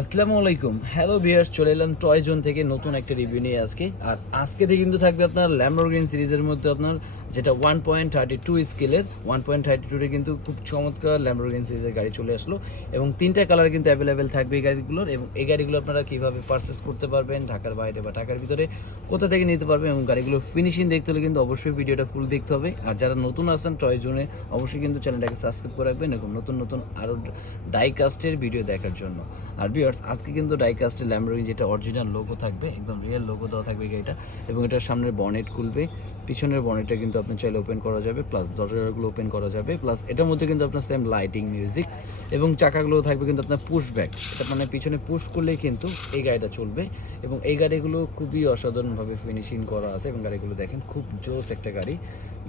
আসসালামু আলাইকুম, hello viewers, চলে এলাম টয় জোন থেকে নতুন একটা রিভিউ নিয়ে আজকে থেকে কিন্তু থাকবে আপনার ল্যাম্বরগিনি সিরিজের মধ্যে আপনার যেটা 1.32 স্কেলের 1.32 কিন্তু খুব চমৎকার ল্যাম্বরগিনি সিরিজের গাড়ি চলে আসলো এবং তিনটা কালার কিন্তু অ্যাভেলেবেল থাকবে এই গাড়িগুলোর। এবং এই গাড়িগুলো আপনারা কিভাবে পারচেস করতে পারবেন ঢাকার বাইরে বা ঢাকার ভিতরে কোথা থেকে নিতে পারবেন এবং গাড়িগুলো ফিনিশিং দেখতে হলে কিন্তু অবশ্যই ভিডিওটা ফুল দেখতে হবে। আর যারা নতুন আছেন টয় জোনে অবশ্যই কিন্তু চ্যানেলটাকে সাবস্ক্রাইব করে রাখবেন এবং নতুন নতুন আরও ডাইকাস্টের ভিডিও দেখার জন্য। আর আজকে কিন্তু ডাইকাস্টের ল্যাম্বরগিনি যেটা অরিজিনাল লোগো থাকবে, একদম রিয়েল লোগো দেওয়া থাকবে গাড়িটা, এবং এটার সামনের বনেট খুলবে, পিছনের বনেটটা কিন্তু আপনি চাইলে ওপেন করা যাবে, প্লাস দরজাগুলো ওপেন করা যাবে, প্লাস এটার মধ্যে কিন্তু আপনার সেম লাইটিং মিউজিক এবং চাকাগুলো থাকবে কিন্তু আপনার পুশ ব্যাক, এটা মানে পিছনে পুশ করলেই কিন্তু এই গাড়িটা চলবে। এবং এই গাড়িগুলো খুবই অসাধারণভাবে ফিনিশিং করা আছে এবং গাড়িগুলো দেখেন খুব জোস একটা গাড়ি,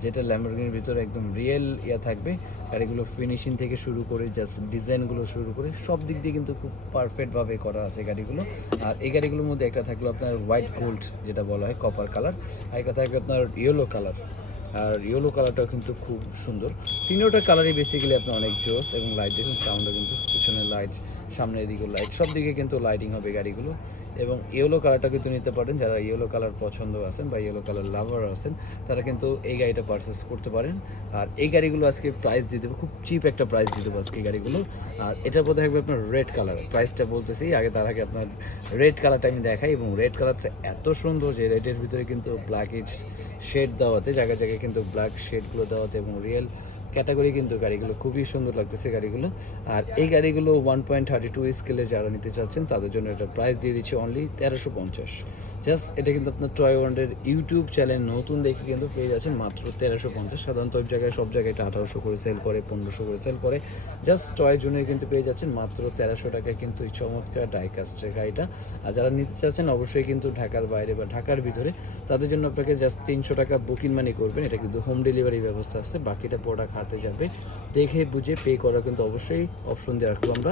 যেটা ল্যাম্বরগিনির ভিতরে একদম রিয়েল থাকবে। গাড়িগুলো ফিনিশিং থেকে শুরু করে জাস্ট ডিজাইনগুলো শুরু করে সব দিক দিয়ে কিন্তু খুব পারফেক্টভাবে করা আছে গাড়িগুলো। আর এই গাড়িগুলোর মধ্যে একটা থাকলো আপনার হোয়াইট গোল্ড, যেটা বলা হয় কপার কালার, আর একটা থাকবে আপনার ইয়েলো কালার। আর ইয়েলো কালারটাও কিন্তু খুব সুন্দর। তিনটা কালারই বেসিক্যালি আপনার অনেক জোস এবং লাইট দেখুন, সাউন্ডও কিন্তু পিছনের লাইট, সামনের দিকে লাইট, সব দিকে কিন্তু লাইটিং হবে গাড়িগুলো। এবং ইয়েলো কালারটা কিন্তু নিতে পারেন, যারা ইয়েলো কালার পছন্দ আছেন বা ইয়েলো কালার লাভার আছেন তারা কিন্তু এই গাড়িটা পারচেস করতে পারেন। আর এই গাড়িগুলো আজকে প্রাইস দিয়ে দেবো, খুব চিপ একটা প্রাইস দিয়ে দেবো আজকে এই গাড়িগুলো। আর এটার মধ্যে থাকবে আপনার রেড কালার, প্রাইসটা বলতেছি আগে, তার আগে আপনার রেড কালারটা আমি দেখাই। এবং রেড কালারটা এত সুন্দর যে রেডের ভিতরে কিন্তু ব্ল্যাক শেড দেওয়াতে, জায়গায় জায়গায় কিন্তু ব্ল্যাক শেডগুলো দেওয়াতে এবং রিয়েল ক্যাটাগরি কিন্তু গাড়িগুলো খুবই সুন্দর লাগতেছে গাড়িগুলো। আর এই গাড়িগুলো 1.32 স্কেলে যারা নিতে চাচ্ছেন তাদের জন্য এটা প্রাইস দিয়ে দিচ্ছে অনলি 1350। জাস্ট এটা কিন্তু আপনার টয় ওয়ার্ল্ডের ইউটিউব চ্যানেল নতুন দেখে কিন্তু পেয়ে যাচ্ছেন মাত্র 1350। সাধারণত সব জায়গায় এটা 1800 করে সেল করে, 1500 করে সেল করে, জাস্ট টয় জোনে কিন্তু পেয়ে যাচ্ছেন মাত্র 1300 টাকায় কিন্তু এই চমৎকার ডাইকাস্টের গাড়িটা। আর যারা নিতে চাচ্ছেন অবশ্যই কিন্তু ঢাকার বাইরে বা ঢাকার ভিতরে তাদের জন্য আপনাকে জাস্ট 300 টাকা বুকিং মানি করবেন, এটা কিন্তু হোম ডেলিভারি ব্যবস্থা আছে, বাকিটা প্রোডাক্ট হাতে যাবে, দেখে বুঝে পে করা কিন্তু অবশ্যই অপশন দিয়ে রাখবো আমরা।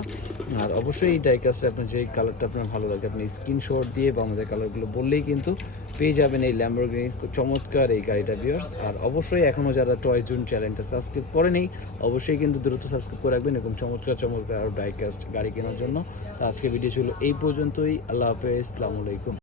আর অবশ্যই এই ডাইকাস্টে আপনার যে কালারটা আপনার ভালো লাগে আপনি স্ক্রিনশট দিয়ে বা আমাদের কালারগুলো বললেই কিন্তু পেয়ে যাবেন এই ল্যাম্বরগিনির চমৎকার এই গাড়িটা ভিউয়ার্স। আর অবশ্যই এখনও যারা টয় জোন চ্যানেলটা সাবস্ক্রাইব করেনি অবশ্যই কিন্তু দ্রুত সাবস্ক্রাইব করে রাখবেন এবং চমৎকার চমৎকার আরও ডাইকাস্ট গাড়ি কেনার জন্য। তো আজকে ভিডিও ছিল এই পর্যন্তই, আল্লাহ হাফেজ, আসসালামু আলাইকুম।